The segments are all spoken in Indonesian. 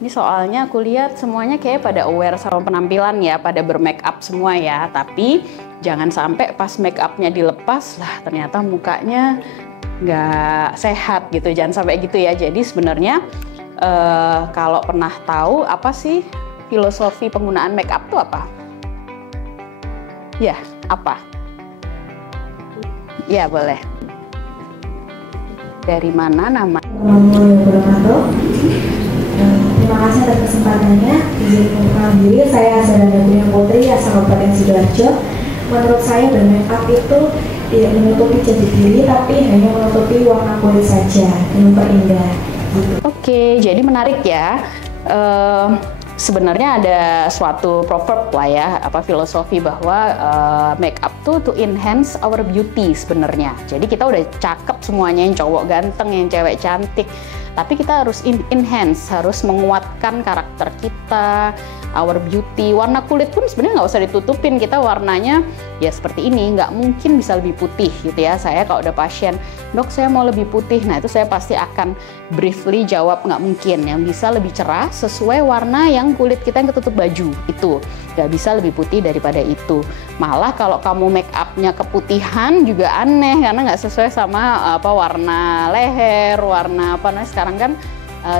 Ini soalnya aku lihat semuanya kayak pada aware sama penampilan ya, pada bermake up semua ya. Tapi jangan sampai pas make upnya dilepas lah ternyata mukanya nggak sehat gitu. Jangan sampai gitu ya. Jadi sebenarnya kalau pernah tahu apa sih filosofi penggunaan make up tuh apa? Ya, apa? Ya boleh. Dari mana nama? Terima kasih atas kesempatannya. Izin mengenalkan diri, saya Azara Putri asal Kabupaten Sidoarjo. Menurut saya bermake up itu tidak menutupi jati diri, tapi hanya menutupi warna kulit saja dan memperindah. Gitu. Oke, jadi menarik ya. Sebenarnya ada suatu proverb lah ya, filosofi bahwa make up tuh to enhance our beauty sebenarnya. Jadi kita udah cakep semuanya, yang cowok ganteng, yang cewek cantik, tapi kita harus enhance, harus menguatkan karakter kita, our beauty. Warna kulit pun sebenarnya nggak usah ditutupin, kita warnanya ya seperti ini, nggak mungkin bisa lebih putih gitu ya. Saya kalau udah pasien, dok saya mau lebih putih, nah itu saya pasti akan briefly jawab nggak mungkin, yang bisa lebih cerah sesuai warna yang kulit kita yang ketutup baju, itu nggak bisa lebih putih daripada itu. Malah kalau kamu make upnya keputihan juga aneh, karena nggak sesuai sama warna leher, warna apa. Nah sekarang kan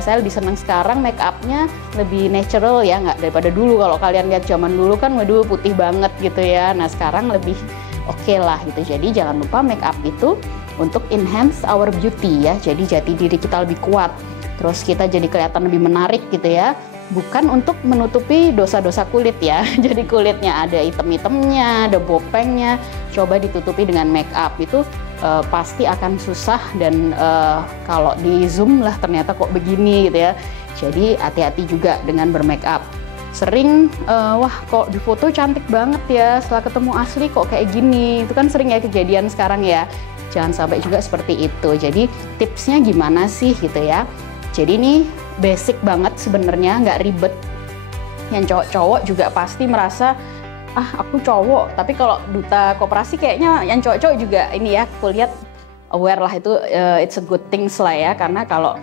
saya lebih senang sekarang make upnya lebih natural ya, nggak daripada dulu. Kalau kalian lihat zaman dulu kan waduh putih banget gitu ya. Nah sekarang lebih oke lah gitu. Jadi jangan lupa make up itu untuk enhance our beauty ya. Jadi jati diri kita lebih kuat, terus kita jadi kelihatan lebih menarik gitu ya. Bukan untuk menutupi dosa-dosa kulit ya. Jadi kulitnya ada item-itemnya, ada bopengnya, coba ditutupi dengan make up itu pasti akan susah. Dan kalau di zoom lah ternyata kok begini gitu ya. Jadi hati-hati juga dengan bermake up. Sering wah kok di foto cantik banget ya, setelah ketemu asli kok kayak gini. Itu kan sering ya kejadian sekarang ya. Jangan sampai juga seperti itu. Jadi tipsnya gimana sih gitu ya. Jadi ini basic banget sebenarnya, nggak ribet. Yang cowok-cowok juga pasti merasa aku cowok, tapi kalau duta koperasi kayaknya yang cowok-cowok juga ini ya, aku lihat aware lah itu, it's a good things lah ya. Karena kalau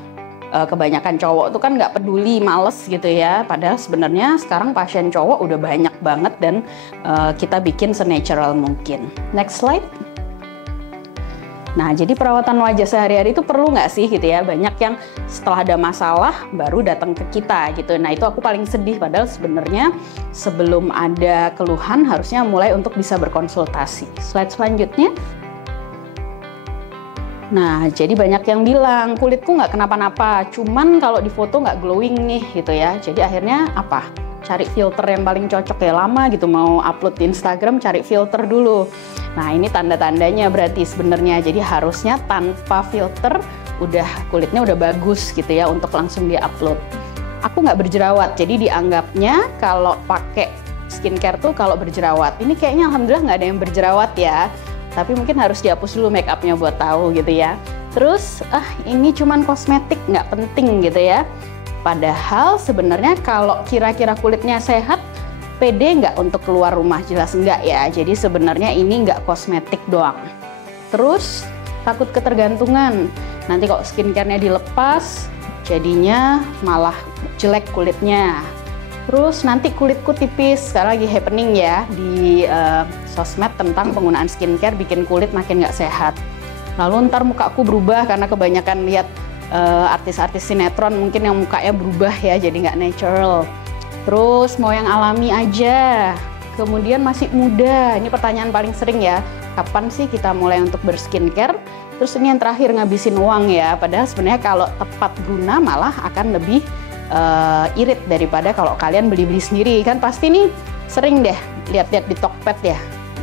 kebanyakan cowok tuh kan nggak peduli, males gitu ya. Padahal sebenarnya sekarang pasien cowok udah banyak banget dan kita bikin senatural mungkin. Next slide. Nah, jadi perawatan wajah sehari-hari itu perlu nggak sih gitu ya? Banyak yang setelah ada masalah baru datang ke kita gitu. Nah, itu aku paling sedih. Padahal sebenarnya sebelum ada keluhan harusnya mulai untuk bisa berkonsultasi. Slide selanjutnya. Nah, jadi banyak yang bilang kulitku nggak kenapa-napa, cuman kalau di foto nggak glowing nih gitu ya. Jadi akhirnya apa? Cari filter yang paling cocok ya, lama gitu mau upload di Instagram cari filter dulu. Nah ini tanda-tandanya berarti sebenarnya. Jadi harusnya tanpa filter udah kulitnya udah bagus gitu ya untuk langsung dia upload. Aku nggak berjerawat, jadi dianggapnya kalau pakai skincare tuh kalau berjerawat. Ini kayaknya alhamdulillah nggak ada yang berjerawat ya. Tapi mungkin harus dihapus dulu make upnya buat tahu gitu ya. Terus ini cuman kosmetik, nggak penting gitu ya. Padahal sebenarnya kalau kira-kira kulitnya sehat, pede nggak untuk keluar rumah? Jelas enggak ya. Jadi sebenarnya ini nggak kosmetik doang. Terus takut ketergantungan. Nanti kok skincare-nya dilepas, jadinya malah jelek kulitnya. Terus nanti kulitku tipis. Sekarang lagi happening ya di sosmed tentang penggunaan skincare bikin kulit makin nggak sehat. Lalu ntar mukaku berubah karena kebanyakan lihat artis-artis sinetron mungkin yang mukanya berubah ya, jadi nggak natural. Terus mau yang alami aja, kemudian masih muda. Ini pertanyaan paling sering ya, kapan sih kita mulai untuk berskincare? Terus ini yang terakhir, ngabisin uang ya. Padahal sebenarnya kalau tepat guna malah akan lebih irit daripada kalau kalian beli-beli sendiri. Kan pasti nih sering deh lihat-lihat di Tokped ya,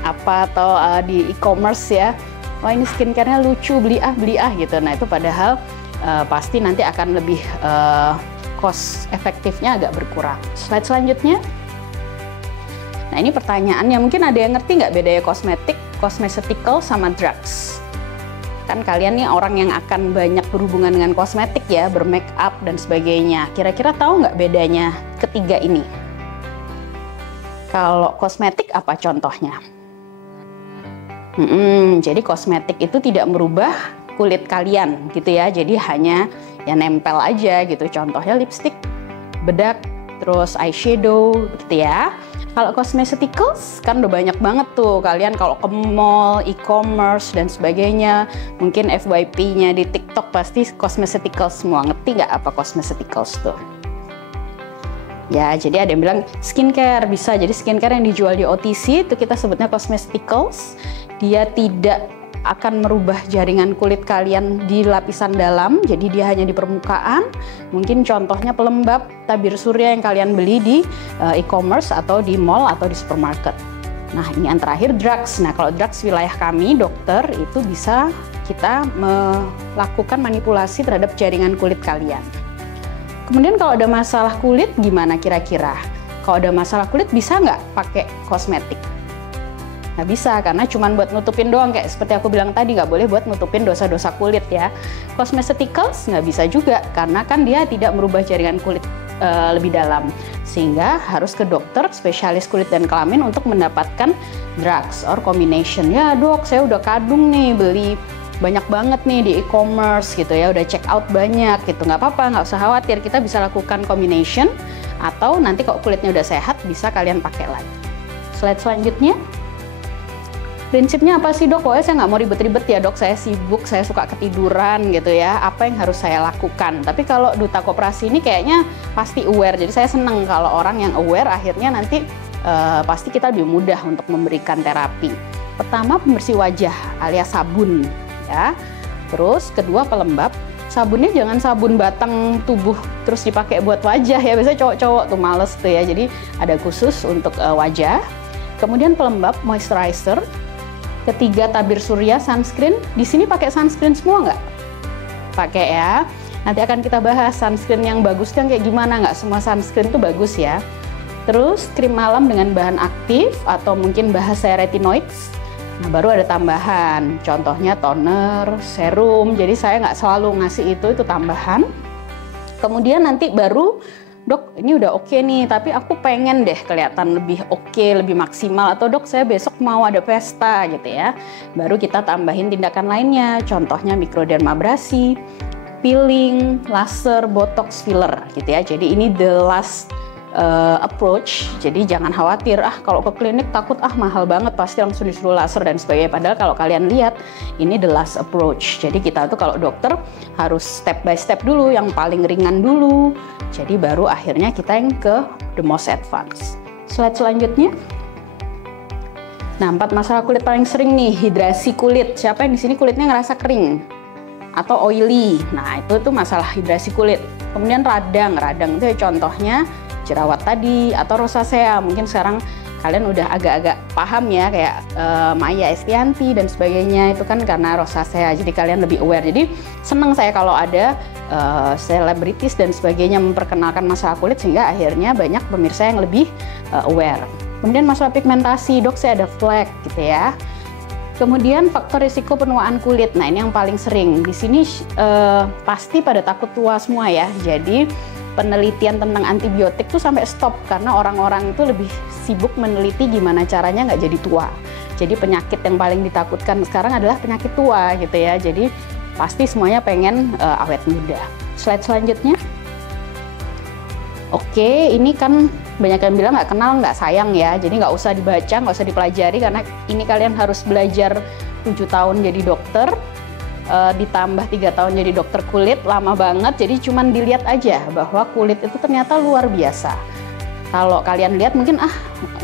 atau di e-commerce ya. Wah ini skincare-nya lucu, beli ah gitu. Nah itu padahal pasti nanti akan lebih cost efektifnya agak berkurang. Slide selanjutnya. Nah ini pertanyaannya, mungkin ada yang ngerti nggak bedanya kosmetik, cosmeceutical sama drugs? Kan kalian nih orang yang akan banyak berhubungan dengan kosmetik ya, bermake up dan sebagainya. Kira-kira tahu nggak bedanya ketiga ini? Kalau kosmetik apa contohnya? Jadi kosmetik itu tidak merubah kulit kalian gitu ya, jadi hanya ya nempel aja gitu. Contohnya lipstick bedak, terus eyeshadow gitu ya. Kalau cosmeceuticals kan udah banyak banget tuh, kalian kalau ke mall, e-commerce dan sebagainya, mungkin FYP-nya di TikTok pasti cosmeceuticals semua. Ngerti nggak apa cosmeceuticals tuh? Ya, jadi ada yang bilang skincare bisa. Jadi skincare yang dijual di OTC itu kita sebutnya cosmeceuticals. Dia tidak akan merubah jaringan kulit kalian di lapisan dalam, jadi dia hanya di permukaan. Mungkin contohnya pelembab tabir surya yang kalian beli di e-commerce atau di mall atau di supermarket. Nah, ini yang terakhir drugs. Nah, kalau drugs wilayah kami dokter itu bisa kita melakukan manipulasi terhadap jaringan kulit kalian. Kemudian kalau ada masalah kulit gimana kira-kira? Kalau ada masalah kulit bisa nggak pakai kosmetik? Nggak bisa, karena cuma buat nutupin doang, kayak seperti aku bilang tadi, nggak boleh buat nutupin dosa-dosa kulit ya. Cosmeceuticals nggak bisa juga, karena kan dia tidak merubah jaringan kulit lebih dalam, sehingga harus ke dokter spesialis kulit dan kelamin untuk mendapatkan drugs or combination. Ya dok, saya udah kadung nih beli banyak banget nih di e-commerce gitu ya, udah check out banyak gitu. Nggak apa-apa, nggak usah khawatir, kita bisa lakukan combination, atau nanti kalau kulitnya udah sehat bisa kalian pakai lagi. Slide selanjutnya. Prinsipnya apa sih dok? Pokoknya saya nggak mau ribet-ribet ya dok, saya sibuk, saya suka ketiduran gitu ya, apa yang harus saya lakukan? Tapi kalau duta koperasi ini kayaknya pasti aware, jadi saya seneng kalau orang yang aware, akhirnya nanti pasti kita lebih mudah untuk memberikan terapi. Pertama, pembersih wajah alias sabun ya, terus kedua pelembab. Sabunnya jangan sabun batang tubuh terus dipakai buat wajah ya, biasanya cowok-cowok tuh males tuh ya, jadi ada khusus untuk wajah. Kemudian pelembab, moisturizer. Ketiga, tabir surya, sunscreen. Di sini pakai sunscreen semua nggak? Pakai ya. Nanti akan kita bahas sunscreen yang bagus yang kayak gimana. Nggak semua sunscreen itu bagus ya. Terus krim malam dengan bahan aktif atau mungkin bahasa retinoids. Nah, baru ada tambahan. Contohnya toner, serum. Jadi saya nggak selalu ngasih itu tambahan. Kemudian nanti baru, dok ini udah oke nih, tapi aku pengen deh kelihatan lebih oke, lebih maksimal, atau dok saya besok mau ada pesta gitu ya, baru kita tambahin tindakan lainnya, contohnya mikrodermabrasi, peeling, laser, botox, filler gitu ya. Jadi ini the last approach, jadi jangan khawatir kalau ke klinik takut mahal banget pasti langsung disuruh laser dan sebagainya, padahal kalau kalian lihat ini the last approach. Jadi kita tuh kalau dokter harus step by step dulu, yang paling ringan dulu, jadi baru akhirnya kita yang ke the most advanced. Slide selanjutnya. Nah, 4 masalah kulit paling sering nih, hidrasi kulit. Siapa yang di sini kulitnya ngerasa kering atau oily? Nah, itu tuh masalah hidrasi kulit. Kemudian radang itu ya contohnya jerawat tadi atau rosacea. Mungkin sekarang kalian udah agak-agak paham ya, kayak Maya Estianti dan sebagainya, itu kan karena rosacea, jadi kalian lebih aware. Jadi seneng saya kalau ada selebritis dan sebagainya memperkenalkan masalah kulit, sehingga akhirnya banyak pemirsa yang lebih aware. Kemudian masalah pigmentasi, dok saya ada flek gitu ya. Kemudian faktor risiko penuaan kulit. Nah, ini yang paling sering. Di sini pasti pada takut tua semua ya. Jadi penelitian tentang antibiotik tuh sampai stop karena orang-orang itu lebih sibuk meneliti gimana caranya nggak jadi tua. Jadi penyakit yang paling ditakutkan sekarang adalah penyakit tua gitu ya. Jadi pasti semuanya pengen awet muda. Slide selanjutnya. Oke, ini kan banyak yang bilang nggak kenal nggak sayang ya. Jadi nggak usah dibaca, nggak usah dipelajari, karena ini kalian harus belajar 7 tahun jadi dokter. Ditambah 3 tahun jadi dokter kulit, lama banget. Jadi cuman dilihat aja bahwa kulit itu ternyata luar biasa. Kalau kalian lihat mungkin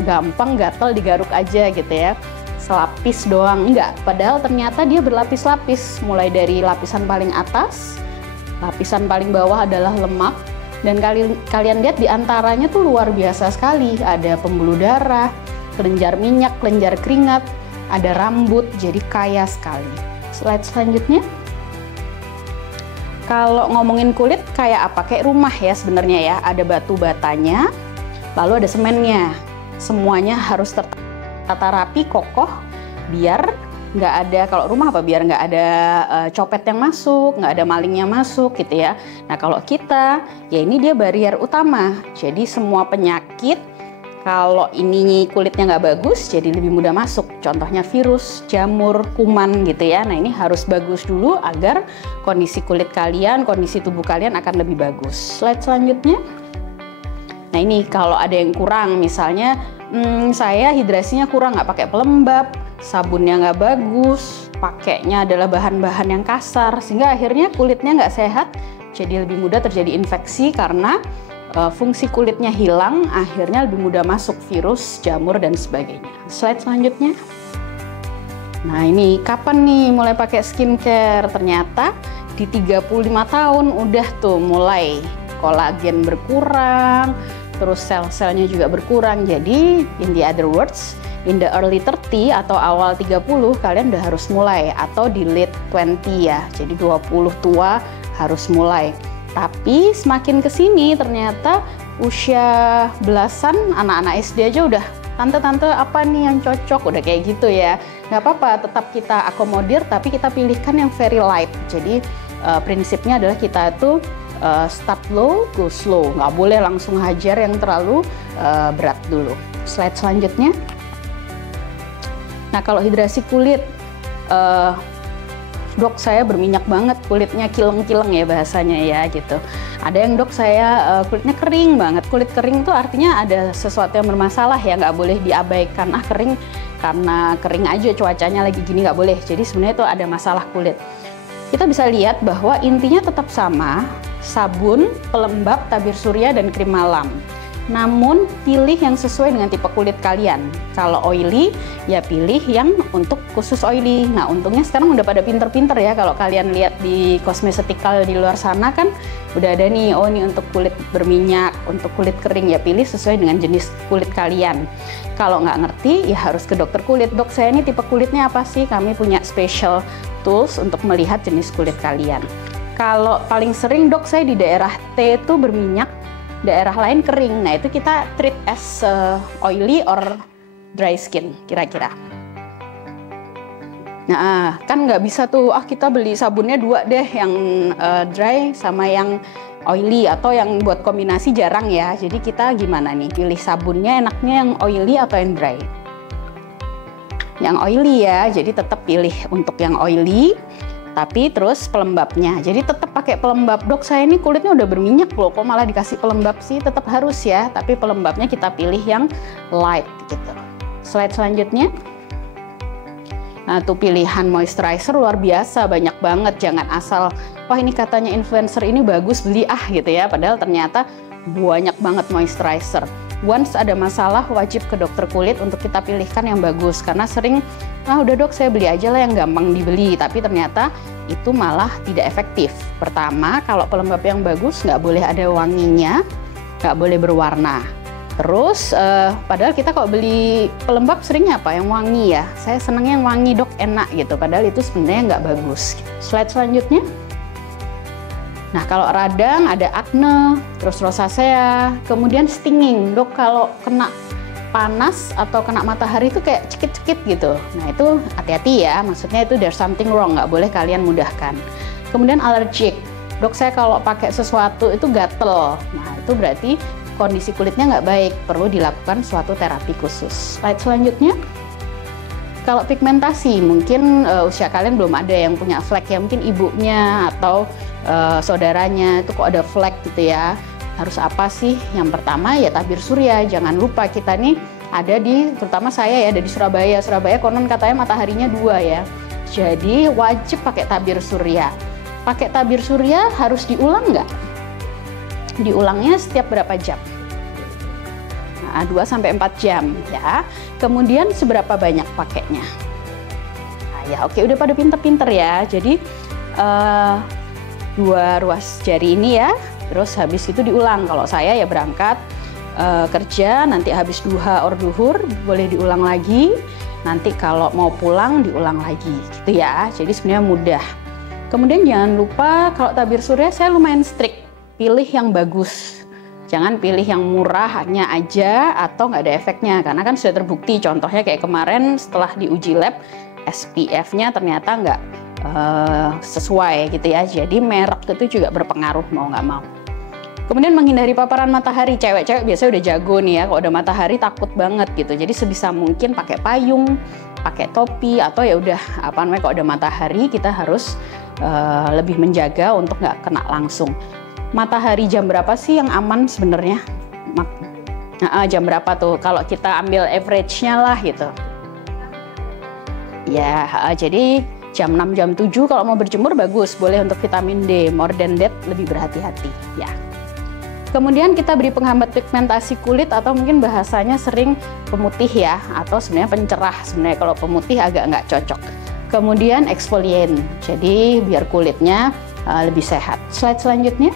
gampang, gatel, digaruk aja gitu ya, selapis doang, enggak. Padahal ternyata dia berlapis-lapis, mulai dari lapisan paling atas, lapisan paling bawah adalah lemak, dan kalian lihat diantaranya tuh luar biasa sekali. Ada pembuluh darah, kelenjar minyak, kelenjar keringat, ada rambut, jadi kaya sekali. Slide selanjutnya. Kalau ngomongin kulit kayak apa? Kayak rumah ya sebenarnya ya. Ada batu batanya, lalu ada semennya. Semuanya harus tertata rapi, kokoh, biar nggak ada, kalau rumah apa? Biar nggak ada copet yang masuk, nggak ada malingnya masuk gitu ya. Nah, kalau kita, ya ini dia barrier utama. Jadi semua penyakit, kalau ini kulitnya nggak bagus, jadi lebih mudah masuk. Contohnya virus, jamur, kuman gitu ya. Nah, ini harus bagus dulu agar kondisi kulit kalian, kondisi tubuh kalian akan lebih bagus. Slide selanjutnya. Nah ini kalau ada yang kurang, misalnya saya hidrasinya kurang, nggak pakai pelembab, sabunnya nggak bagus, pakainya adalah bahan-bahan yang kasar, sehingga akhirnya kulitnya nggak sehat, jadi lebih mudah terjadi infeksi karena fungsi kulitnya hilang, akhirnya lebih mudah masuk virus, jamur, dan sebagainya. Slide selanjutnya. Nah ini kapan nih mulai pakai skincare? Ternyata di 35 tahun udah tuh mulai kolagen berkurang, terus sel-selnya juga berkurang. Jadi in the other words, in the early 30 atau awal 30 kalian udah harus mulai, atau di late 20 ya, jadi 20 tua harus mulai. Tapi semakin kesini ternyata usia belasan, anak-anak SD aja udah, tante-tante apa nih yang cocok, udah kayak gitu ya. Nggak apa-apa, tetap kita akomodir, tapi kita pilihkan yang very light. Jadi prinsipnya adalah kita tuh start low, go slow. Nggak boleh langsung hajar yang terlalu berat dulu. Slide selanjutnya. Nah kalau hidrasi kulit, dok saya berminyak banget, kulitnya kileng-kileng ya bahasanya ya gitu. Ada yang dok saya kulitnya kering banget. Kulit kering itu artinya ada sesuatu yang bermasalah ya, nggak boleh diabaikan. Kering karena kering aja cuacanya lagi gini, nggak boleh. Jadi sebenarnya itu ada masalah kulit. Kita bisa lihat bahwa intinya tetap sama, sabun, pelembab, tabir surya, dan krim malam. Namun pilih yang sesuai dengan tipe kulit kalian. Kalau oily ya pilih yang untuk khusus oily. Nah untungnya sekarang udah pada pinter-pinter ya, kalau kalian lihat di kosmetikal di luar sana kan udah ada nih, oh ini untuk kulit berminyak, untuk kulit kering ya pilih sesuai dengan jenis kulit kalian. Kalau nggak ngerti ya harus ke dokter kulit. Dok saya ini tipe kulitnya apa sih? Kami punya special tools untuk melihat jenis kulit kalian. Kalau paling sering dok saya di daerah T itu berminyak, daerah lain kering. Nah itu kita treat as oily or dry skin kira-kira. Nah kan nggak bisa tuh, kita beli sabunnya dua deh, yang dry sama yang oily, atau yang buat kombinasi jarang ya. Jadi kita gimana nih, pilih sabunnya enaknya yang oily atau yang dry? Yang oily ya, jadi tetap pilih untuk yang oily. Tapi terus pelembabnya, jadi tetap pakai pelembab. Dok saya ini kulitnya udah berminyak loh, kok malah dikasih pelembab sih? Tetap harus ya, tapi pelembabnya kita pilih yang light gitu. Slide selanjutnya. Nah tuh pilihan moisturizer luar biasa, banyak banget. Jangan asal, wah ini katanya influencer ini bagus, beli gitu ya. Padahal ternyata banyak banget moisturizer. Once ada masalah wajib ke dokter kulit untuk kita pilihkan yang bagus, karena sering udah dok saya beli aja lah yang gampang dibeli, tapi ternyata itu malah tidak efektif. Pertama, kalau pelembab yang bagus nggak boleh ada wanginya, nggak boleh berwarna. Terus padahal kita kalau beli pelembab seringnya apa yang wangi ya, saya senangnya yang wangi dok, enak gitu, padahal itu sebenarnya nggak bagus. Slide selanjutnya. Nah kalau radang ada acne, terus rosacea, kemudian stinging. Dok kalau kena panas atau kena matahari itu kayak cekit-cekit gitu. Nah itu hati-hati ya, maksudnya itu there's something wrong, nggak boleh kalian mudahkan. Kemudian allergic. Dok saya kalau pakai sesuatu itu gatel. Nah itu berarti kondisi kulitnya nggak baik, perlu dilakukan suatu terapi khusus. Slide selanjutnya. Kalau pigmentasi, mungkin usia kalian belum ada yang punya flek ya, mungkin ibunya atau saudaranya itu kok ada flek gitu ya. Harus apa sih? Yang pertama ya tabir surya. Jangan lupa kita nih ada di, terutama saya ya ada di Surabaya. Surabaya konon katanya mataharinya 2 ya. Jadi wajib pakai tabir surya. Pakai tabir surya harus diulang nggak? Diulangnya setiap berapa jam? 2-4 jam ya. Kemudian seberapa banyak pakainya? Nah, ya oke, udah pada pinter-pinter ya. Jadi 2 ruas jari ini ya, terus habis itu diulang. Kalau saya ya berangkat kerja, nanti habis duha or duhur boleh diulang lagi. Nanti kalau mau pulang diulang lagi gitu ya. Jadi sebenarnya mudah. Kemudian jangan lupa kalau tabir surya saya lumayan strict, pilih yang bagus. Jangan pilih yang murahnya aja atau nggak ada efeknya, karena kan sudah terbukti. Contohnya kayak kemarin setelah diuji lab, SPF-nya ternyata nggak sesuai gitu ya. Jadi merek itu juga berpengaruh mau nggak mau. Kemudian menghindari paparan matahari. Cewek-cewek biasanya udah jago nih ya, kalau udah matahari takut banget gitu. Jadi sebisa mungkin pakai payung, pakai topi, atau ya udah apa namanya, kalau udah matahari kita harus lebih menjaga untuk nggak kena langsung. Matahari jam berapa sih yang aman sebenarnya? Jam berapa tuh? Kalau kita ambil average-nya lah gitu. Ya, jadi jam 6, jam 7 kalau mau berjemur bagus, boleh untuk vitamin D. More than that, lebih berhati-hati ya. Kemudian kita beri penghambat pigmentasi kulit atau mungkin bahasanya sering pemutih ya, atau sebenarnya pencerah. Sebenarnya kalau pemutih agak nggak cocok. Kemudian exfoliant, jadi biar kulitnya lebih sehat. Slide selanjutnya.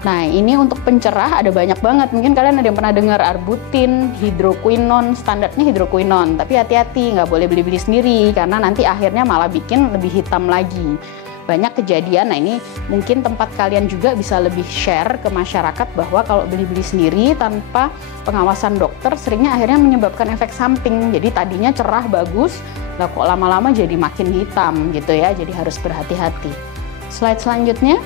Nah, ini untuk pencerah ada banyak banget. Mungkin kalian ada yang pernah dengar arbutin, hidroquinone, standarnya hidroquinone. Tapi hati-hati, nggak boleh beli-beli sendiri, karena nanti akhirnya malah bikin lebih hitam lagi. Banyak kejadian, nah ini mungkin tempat kalian juga bisa lebih share ke masyarakat bahwa kalau beli-beli sendiri tanpa pengawasan dokter, seringnya akhirnya menyebabkan efek samping. Jadi tadinya cerah, bagus, lah kok lama-lama jadi makin hitam gitu ya, jadi harus berhati-hati. Slide selanjutnya.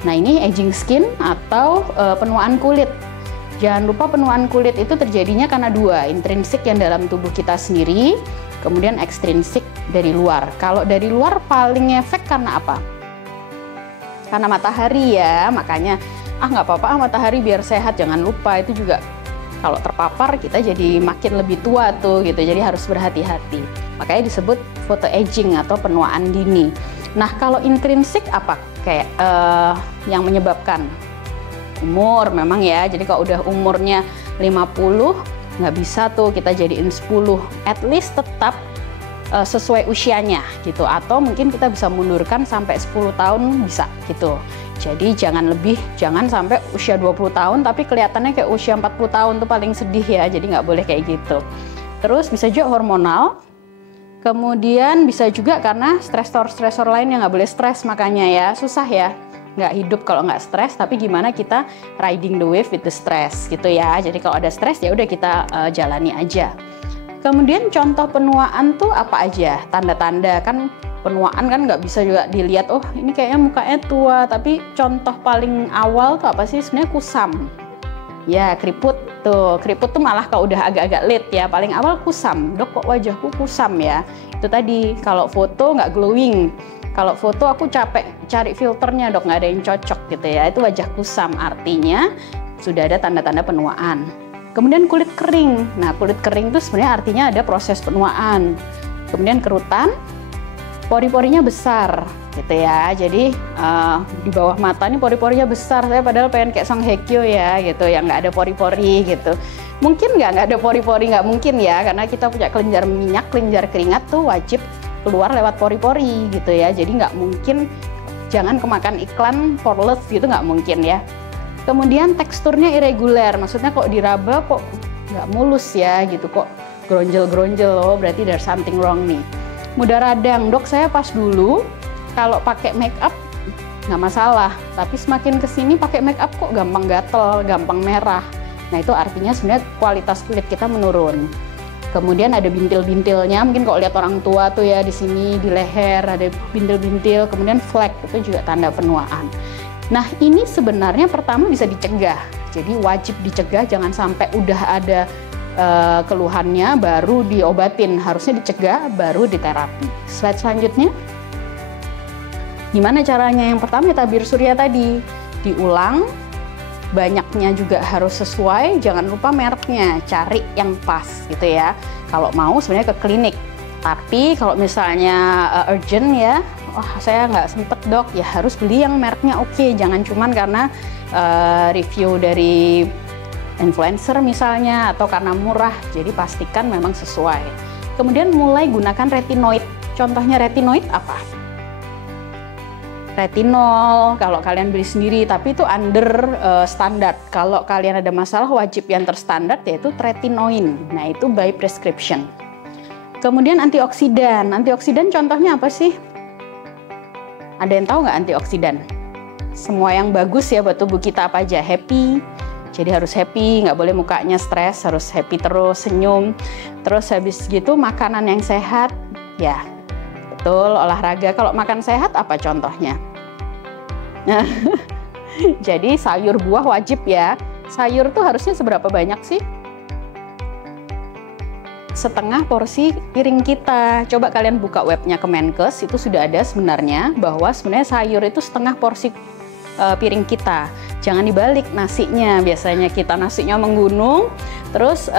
Nah, ini aging skin atau penuaan kulit. Jangan lupa penuaan kulit itu terjadinya karena dua, intrinsik yang dalam tubuh kita sendiri, kemudian ekstrinsik dari luar. Kalau dari luar paling efek karena apa? Karena matahari ya, makanya nggak apa-apa matahari biar sehat, jangan lupa itu juga kalau terpapar kita jadi makin lebih tua tuh gitu, jadi harus berhati-hati. Makanya disebut photoaging atau penuaan dini. Nah, kalau intrinsik apa? Kayak yang menyebabkan umur memang ya, jadi kalau udah umurnya 50 nggak bisa tuh kita jadiin 10, at least tetap sesuai usianya gitu, atau mungkin kita bisa mundurkan sampai 10 tahun bisa gitu. Jadi jangan sampai usia 20 tahun tapi kelihatannya kayak usia 40 tahun tuh paling sedih ya, jadi nggak boleh kayak gitu. Terus bisa juga hormonal. Kemudian bisa juga karena stresor lain yang nggak boleh stres, makanya ya susah ya nggak hidup kalau nggak stres. Tapi gimana kita riding the wave with the stress gitu ya. Jadi kalau ada stres ya udah kita jalani aja. Kemudian contoh penuaan tuh apa aja? Tanda-tanda kan penuaan kan nggak bisa juga dilihat, oh ini kayaknya mukanya tua. Tapi contoh paling awal tuh apa sih? Sebenarnya kusam. Ya, keriput tuh malah kalau udah agak-agak late ya, paling awal kusam. Dok, kok wajahku kusam ya? Itu tadi, kalau foto nggak glowing. Kalau foto aku capek cari filternya dok, nggak ada yang cocok gitu ya. Itu wajah kusam, artinya sudah ada tanda-tanda penuaan. Kemudian kulit kering. Nah, kulit kering itu sebenarnya artinya ada proses penuaan. Kemudian kerutan, pori-porinya besar gitu ya, jadi di bawah mata ini pori-porinya besar. Saya padahal pengen kayak Song Hye Kyo ya gitu, yang nggak ada pori-pori gitu. Mungkin nggak ada pori-pori, nggak mungkin ya, karena kita punya kelenjar minyak, kelenjar keringat tuh wajib keluar lewat pori-pori gitu ya. Jadi nggak mungkin, jangan kemakan iklan poreless gitu, nggak mungkin ya. Kemudian teksturnya irregular, maksudnya kok diraba kok nggak mulus ya gitu, kok gronjel-gronjel, loh berarti there's something wrong nih. Mudah radang, dok saya pas dulu kalau pakai make up nggak masalah, tapi semakin kesini pakai make up kok gampang gatel, gampang merah. Nah itu artinya sebenarnya kualitas kulit kita menurun. Kemudian ada bintil-bintilnya, mungkin kalau lihat orang tua tuh ya di sini di leher ada bintil-bintil, kemudian flek itu juga tanda penuaan. Nah ini sebenarnya pertama bisa dicegah, jadi wajib dicegah, jangan sampai udah ada keluhannya baru diobatin, harusnya dicegah baru diterapi. Slide selanjutnya. Gimana caranya? Yang pertama tabir surya tadi diulang, banyaknya juga harus sesuai, jangan lupa mereknya, cari yang pas gitu ya. Kalau mau sebenarnya ke klinik, tapi kalau misalnya urgent ya, saya nggak sempet dok, ya harus beli yang mereknya oke, jangan cuman karena review dari influencer misalnya atau karena murah, jadi pastikan memang sesuai. Kemudian mulai gunakan retinoid. Contohnya retinoid apa? Retinol kalau kalian beli sendiri, tapi itu under standar. Kalau kalian ada masalah wajib yang terstandar yaitu tretinoin. Nah itu by prescription. Kemudian antioksidan. Antioksidan contohnya apa sih? Ada yang tahu nggak antioksidan? Semua yang bagus ya buat tubuh kita apa aja? Happy. Jadi harus happy, nggak boleh mukanya stres, harus happy terus, senyum. Terus habis gitu makanan yang sehat, ya betul, olahraga. Kalau makan sehat apa contohnya? Nah, jadi sayur buah wajib ya. Sayur tuh harusnya seberapa banyak sih? Setengah porsi piring kita. Coba kalian buka webnya Kemenkes, itu sudah ada sebenarnya bahwa sebenarnya sayur itu setengah porsi piring kita. jangan dibalik nasinya. Biasanya kita nasinya menggunung, terus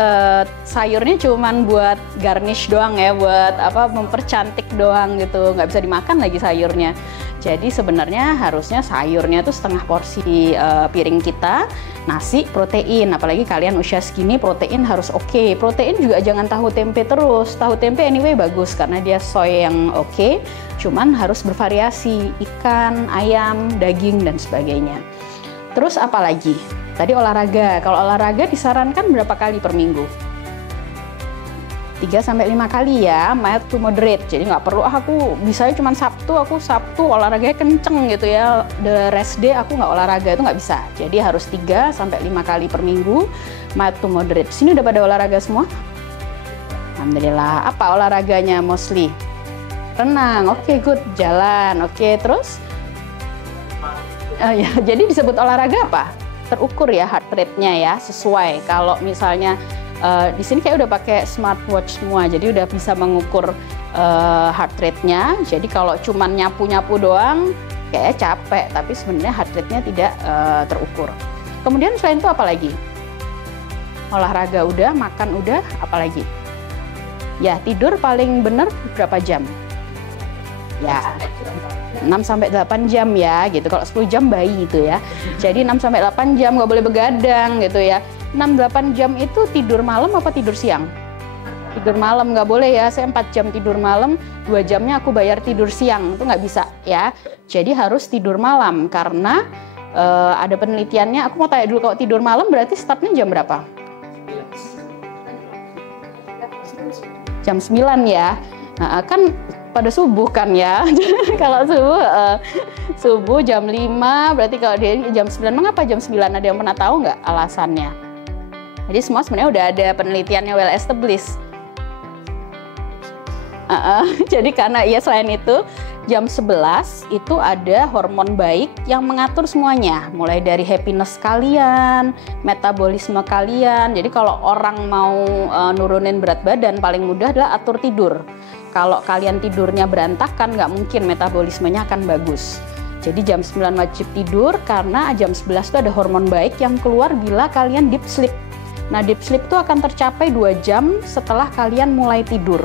sayurnya cuman buat garnish doang ya, buat apa, mempercantik doang gitu, nggak bisa dimakan lagi sayurnya. Jadi sebenarnya harusnya sayurnya tuh setengah porsi piring kita, nasi protein, apalagi kalian usia segini protein harus oke. Protein juga jangan tahu tempe terus, tahu tempe anyway bagus karena dia soy yang oke, cuman harus bervariasi, ikan, ayam, daging, dan sebagainya. Terus apa lagi? Tadi olahraga, kalau olahraga disarankan berapa kali per minggu? 3-5 kali ya, mild to moderate. Jadi nggak perlu, aku bisanya cuma Sabtu, aku Sabtu olahraganya kenceng gitu ya, the rest day aku nggak olahraga, itu nggak bisa. Jadi harus 3-5 kali per minggu, mild to moderate. Sini udah pada olahraga semua? Alhamdulillah. Apa olahraganya mostly? Renang, oke, good. Jalan, oke. Terus? Ya, jadi disebut olahraga apa? Terukur ya heart rate-nya ya, sesuai. Kalau misalnya di sini kayak udah pakai smartwatch semua, jadi udah bisa mengukur heart rate-nya. Jadi kalau cuman nyapu-nyapu doang, kayak capek, tapi sebenarnya heart rate-nya tidak terukur. Kemudian selain itu apa lagi? Olahraga udah, makan udah, apa lagi? Ya, tidur paling bener berapa jam? Ya, 6-8 jam ya, gitu. Kalau 10 jam bayi itu ya. Jadi 6-8 jam, nggak boleh begadang gitu ya. 6-8 jam itu tidur malam apa tidur siang? Tidur malam, nggak boleh ya. Saya 4 jam tidur malam, 2 jamnya aku bayar tidur siang, itu nggak bisa ya. Jadi harus tidur malam karena ada penelitiannya. Aku mau tanya dulu, kalau tidur malam berarti startnya jam berapa? Jam 9 ya. Nah, kan pada subuh kan ya. Kalau subuh jam 5, berarti kalau dia jam 9, mengapa jam 9? Ada yang pernah tahu nggak alasannya? Jadi semua sebenarnya udah ada penelitiannya well established. Jadi karena ya selain itu jam 11 itu ada hormon baik yang mengatur semuanya, mulai dari happiness kalian, metabolisme kalian. Jadi kalau orang mau nurunin berat badan paling mudah adalah atur tidur. Kalau kalian tidurnya berantakan, nggak mungkin metabolismenya akan bagus. Jadi jam 9 wajib tidur karena jam 11 itu ada hormon baik yang keluar bila kalian deep sleep. Nah, deep sleep itu akan tercapai 2 jam setelah kalian mulai tidur.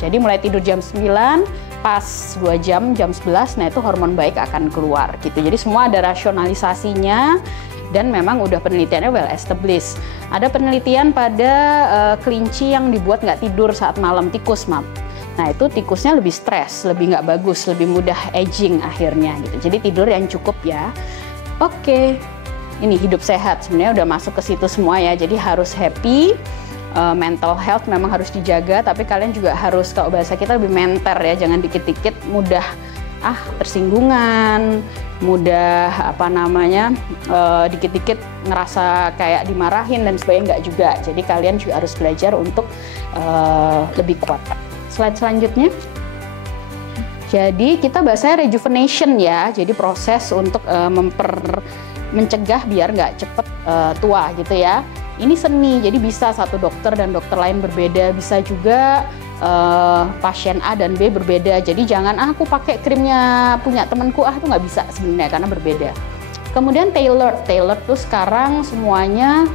Jadi mulai tidur jam 9, pas 2 jam, jam 11, nah itu hormon baik akan keluar gitu. Jadi semua ada rasionalisasinya dan memang udah penelitiannya well established. Ada penelitian pada kelinci yang dibuat nggak tidur saat malam, tikus maaf. Nah itu tikusnya lebih stres, lebih nggak bagus, lebih mudah aging akhirnya gitu. Jadi tidur yang cukup ya. Oke, ini hidup sehat sebenarnya udah masuk ke situ semua ya. Jadi harus happy, mental health memang harus dijaga. Tapi kalian juga harus, kalau bahasa kita lebih menter ya, jangan dikit-dikit mudah tersinggungan, mudah dikit-dikit ngerasa kayak dimarahin dan sebagainya, nggak juga. Jadi kalian juga harus belajar untuk lebih kuat. Slide selanjutnya. Jadi kita bahasanya rejuvenation ya. Jadi proses untuk mencegah biar nggak cepet tua gitu ya. Ini seni, jadi bisa satu dokter dan dokter lain berbeda, bisa juga pasien A dan B berbeda. Jadi jangan aku pakai krimnya punya temanku, itu nggak bisa sebenarnya karena berbeda. Kemudian tailored tuh sekarang semuanya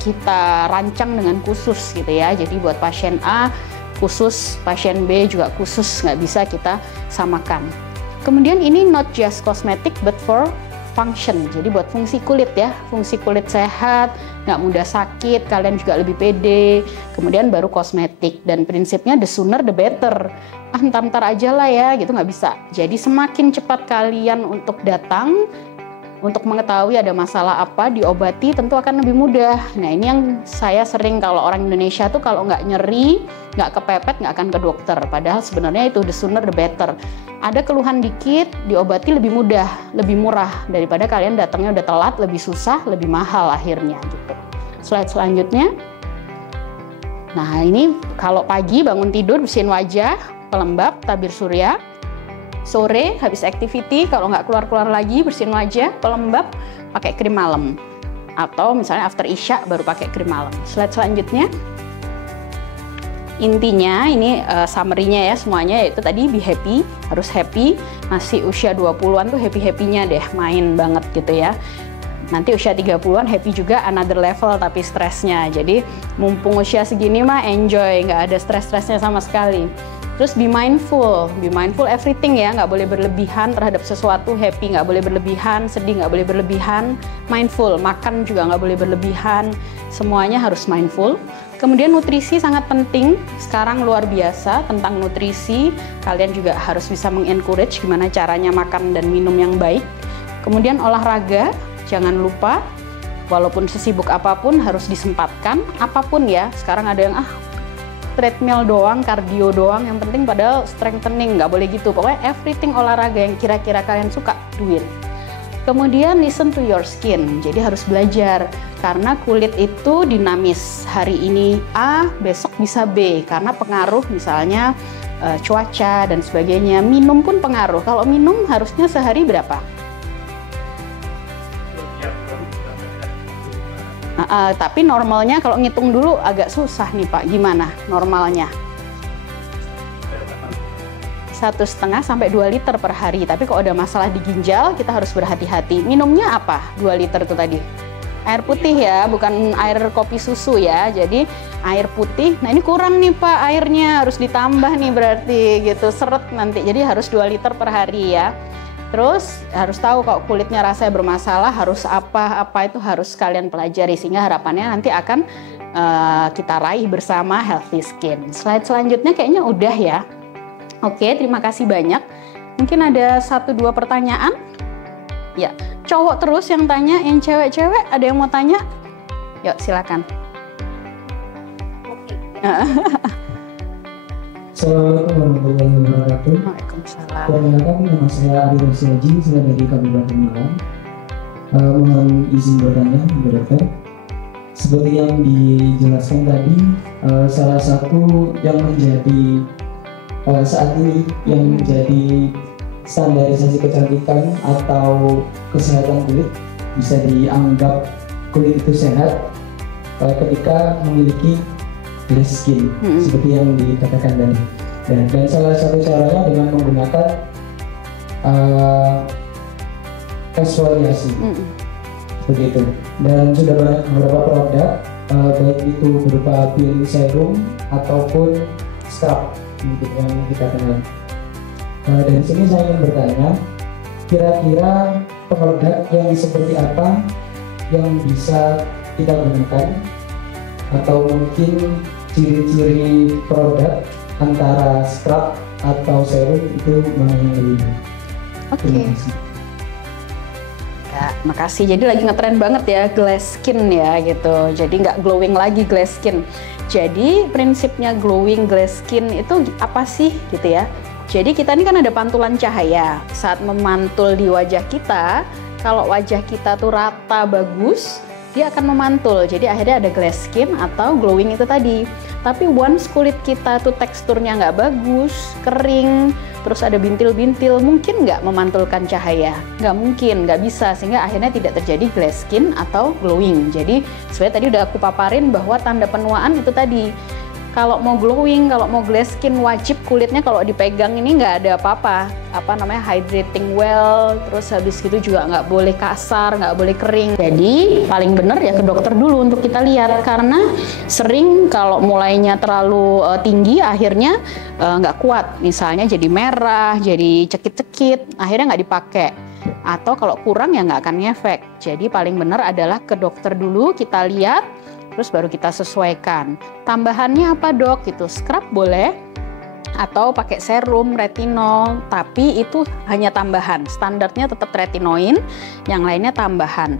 kita rancang dengan khusus gitu ya. Jadi buat pasien A khusus, pasien B juga khusus, nggak bisa kita samakan. Kemudian ini not just cosmetic but for function, jadi buat fungsi kulit ya, fungsi kulit sehat, nggak mudah sakit, kalian juga lebih pede. Kemudian baru kosmetik, dan prinsipnya the sooner the better. Ntar aja lah ya, gitu nggak bisa. Jadi semakin cepat kalian untuk datang, untuk mengetahui ada masalah apa, diobati, tentu akan lebih mudah. Nah ini yang saya sering, kalau orang Indonesia tuh kalau nggak nyeri, nggak kepepet, nggak akan ke dokter. Padahal sebenarnya itu the sooner the better. Ada keluhan dikit, diobati lebih mudah, lebih murah daripada kalian datangnya udah telat, lebih susah, lebih mahal akhirnya gitu. Slide selanjutnya. Nah ini kalau pagi bangun tidur bersihin wajah, pelembab, tabir surya. Sore habis activity, kalau nggak keluar-keluar lagi, bersihin wajah, pelembab, pakai krim malam. Atau misalnya after isya baru pakai krim malam. Slide selanjutnya. Intinya ini summary-nya ya semuanya, yaitu tadi be happy, harus happy. Masih usia 20-an tuh happy-happynya deh, main banget gitu ya. Nanti usia 30-an happy juga, another level tapi stresnya. Jadi mumpung usia segini mah enjoy, nggak ada stres-stresnya sama sekali. Terus be mindful everything ya, nggak boleh berlebihan terhadap sesuatu. Happy nggak boleh berlebihan, sedih nggak boleh berlebihan. Mindful, makan juga nggak boleh berlebihan. Semuanya harus mindful. Kemudian nutrisi sangat penting, sekarang luar biasa tentang nutrisi. Kalian juga harus bisa mengencourage gimana caranya makan dan minum yang baik. Kemudian olahraga, jangan lupa, walaupun sesibuk apapun harus disempatkan, apapun ya. Sekarang ada yang treadmill doang, cardio doang, yang penting padahal strengthening, nggak boleh gitu. Pokoknya everything olahraga yang kira-kira kalian suka, do it. Kemudian listen to your skin, jadi harus belajar, karena kulit itu dinamis. Hari ini A, besok bisa B, karena pengaruh misalnya cuaca dan sebagainya. Minum pun pengaruh, kalau minum harusnya sehari berapa? Tapi normalnya kalau ngitung dulu agak susah nih Pak, gimana normalnya? 1,5 sampai 2 liter per hari. Tapi kalau ada masalah di ginjal, kita harus berhati-hati. Minumnya apa? 2 liter itu tadi? Air putih ya, bukan air kopi susu ya. Jadi air putih, nah ini kurang nih Pak airnya, harus ditambah nih berarti gitu, seret nanti. Jadi harus 2 liter per hari ya. Terus harus tahu kalau kulitnya rasanya bermasalah, harus apa itu harus kalian pelajari, sehingga harapannya nanti akan kita raih bersama healthy skin. Slide selanjutnya kayaknya udah ya. Oke, terima kasih banyak. Mungkin ada 1-2 pertanyaan? Ya, cowok terus yang tanya, yang cewek-cewek ada yang mau tanya? Yuk, silakan. Assalamualaikum warahmatullahi wabarakatuh. Waalaikumsalam. Perkenalkan, nama saya Adi Rosiaji, saya dari Kabupaten Malang. Mohon izin bertanya, Bu Dokter. Seperti yang dijelaskan tadi, salah satu yang menjadi saat ini yang menjadi standarisasi kecantikan atau kesehatan kulit, bisa dianggap kulit itu sehat ketika memiliki glass skin, seperti yang dikatakan tadi. Dan salah satu caranya dengan menggunakan eksfoliasi, seperti itu. Dan sudah banyak beberapa produk, baik itu berupa peeling serum ataupun scrub, mungkin yang kita kenal. Dari sini saya ingin bertanya, kira-kira produk yang seperti apa yang bisa kita gunakan, atau mungkin ciri-ciri produk antara scrub atau serum itu mana yang lebih baik? Oke. Ya, makasih. Jadi lagi ngetren banget ya glass skin ya gitu. Jadi nggak glowing lagi glass skin. Jadi prinsipnya glowing glass skin itu apa sih gitu ya? Jadi kita ini kan ada pantulan cahaya. Saat memantul di wajah kita, kalau wajah kita tuh rata bagus, dia akan memantul. Jadi akhirnya ada glass skin atau glowing itu tadi. Tapi once kulit kita tuh teksturnya nggak bagus, kering, terus ada bintil-bintil, mungkin nggak memantulkan cahaya? Nggak mungkin, nggak bisa, sehingga akhirnya tidak terjadi glass skin atau glowing. Jadi sebenarnya tadi udah aku paparin bahwa tanda penuaan itu tadi. Kalau mau glowing, kalau mau glass skin, wajib kulitnya kalau dipegang ini nggak ada apa-apa, hydrating well, terus habis gitu juga nggak boleh kasar, nggak boleh kering. Jadi paling bener ya ke dokter dulu untuk kita lihat, karena sering kalau mulainya terlalu tinggi akhirnya nggak kuat, misalnya jadi merah, jadi cekit-cekit, akhirnya nggak dipakai. Atau kalau kurang ya nggak akan ngefek. Jadi paling bener adalah ke dokter dulu, kita lihat, terus baru kita sesuaikan. Tambahannya apa dok? Gitu, scrub boleh, atau pakai serum, retinol, tapi itu hanya tambahan. Standarnya tetap retinoin, yang lainnya tambahan.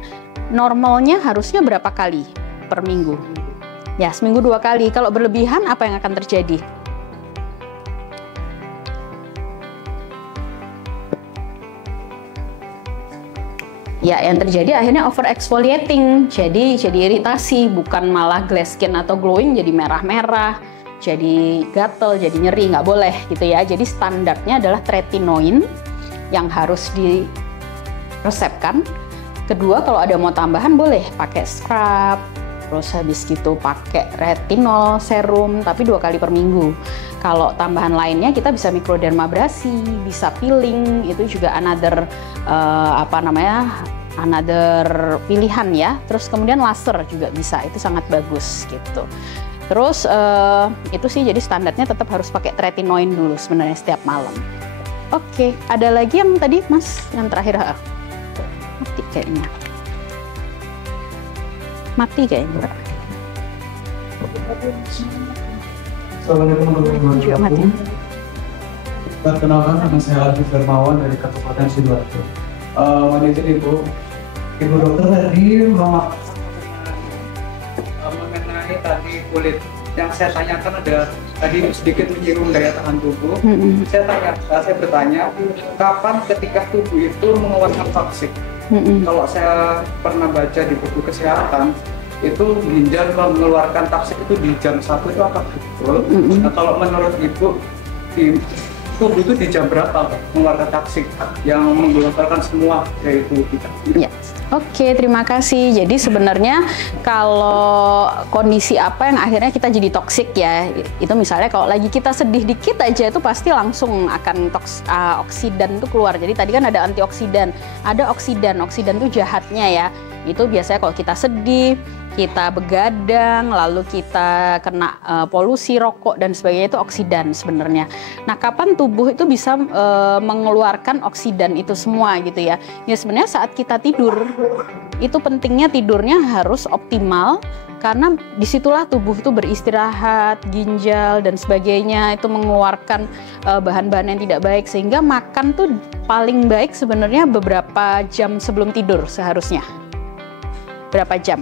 Normalnya harusnya berapa kali per minggu? Ya, seminggu 2 kali. Kalau berlebihan apa yang akan terjadi? Ya, yang terjadi akhirnya over exfoliating, jadi iritasi, bukan malah glass skin atau glowing jadi merah-merah, jadi gatel, jadi nyeri, nggak boleh gitu ya. Jadi standarnya adalah tretinoin yang harus diresepkan. Kedua, kalau ada mau tambahan boleh pakai scrub, terus habis gitu pakai retinol serum, tapi 2 kali per minggu. Kalau tambahan lainnya kita bisa microdermabrasi, bisa peeling, itu juga another another pilihan ya. Terus kemudian laser juga bisa, itu sangat bagus gitu. Terus itu sih, jadi standarnya tetap harus pakai tretinoin dulu sebenarnya setiap malam. Oke, ada lagi yang tadi Mas, yang terakhir mati kayaknya. Mati kayaknya. Assalamualaikum warahmatullahi Juga mati. wabarakatuh. Perkenalkan, nama saya Alfi Firmawan dari Kabupaten Sidoarjo. Manajer Ibu dokter tadi mengenai tadi kulit yang saya tanyakan ada tadi sedikit menyinggung daya tahan tubuh. Saya bertanya, kapan ketika tubuh itu mengeluarkan toksik? Kalau saya pernah baca di buku kesehatan, itu ginjal mengeluarkan toksik itu di jam 1 itu akan betul. Nah, kalau menurut Ibu, di tubuh itu di jam berapa mengeluarkan toksik yang mengeluarkan semua yaitu kita? Ya. Oke, terima kasih. Jadi sebenarnya kalau kondisi apa yang akhirnya kita jadi toksik ya, itu misalnya kalau lagi kita sedih dikit aja itu pasti langsung akan oksidan itu keluar. Jadi tadi kan ada antioksidan, ada oksidan. Oksidan itu jahatnya ya. Itu biasanya kalau kita sedih, kita begadang, lalu kita kena polusi rokok dan sebagainya, itu oksidan sebenarnya. Nah, kapan tubuh itu bisa mengeluarkan oksidan itu semua gitu ya? Ya sebenarnya saat kita tidur, itu pentingnya tidurnya harus optimal, karena disitulah tubuh itu beristirahat, ginjal dan sebagainya itu mengeluarkan bahan-bahan yang tidak baik, sehingga makan tuh paling baik sebenarnya beberapa jam sebelum tidur seharusnya. Berapa jam?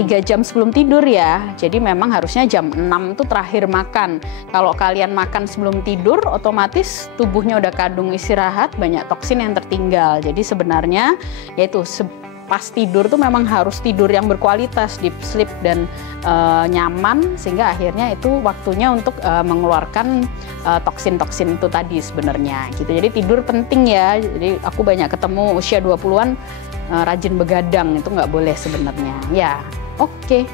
3 jam sebelum tidur ya. Jadi memang harusnya jam 6 itu terakhir makan. Kalau kalian makan sebelum tidur, otomatis tubuhnya udah kadung istirahat, banyak toksin yang tertinggal. Jadi sebenarnya yaitu pas tidur tuh memang harus tidur yang berkualitas, deep sleep dan nyaman, sehingga akhirnya itu waktunya untuk mengeluarkan toksin-toksin itu tadi sebenarnya gitu. Jadi tidur penting ya. Jadi aku banyak ketemu usia 20-an rajin begadang, itu nggak boleh sebenarnya ya. Oke,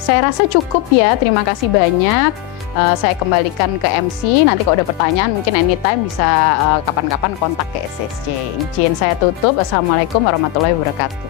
saya rasa cukup ya. Terima kasih banyak. Saya kembalikan ke MC. Nanti kalau ada pertanyaan mungkin anytime bisa kapan-kapan kontak ke SSC. Izin saya tutup. Assalamualaikum warahmatullahi wabarakatuh.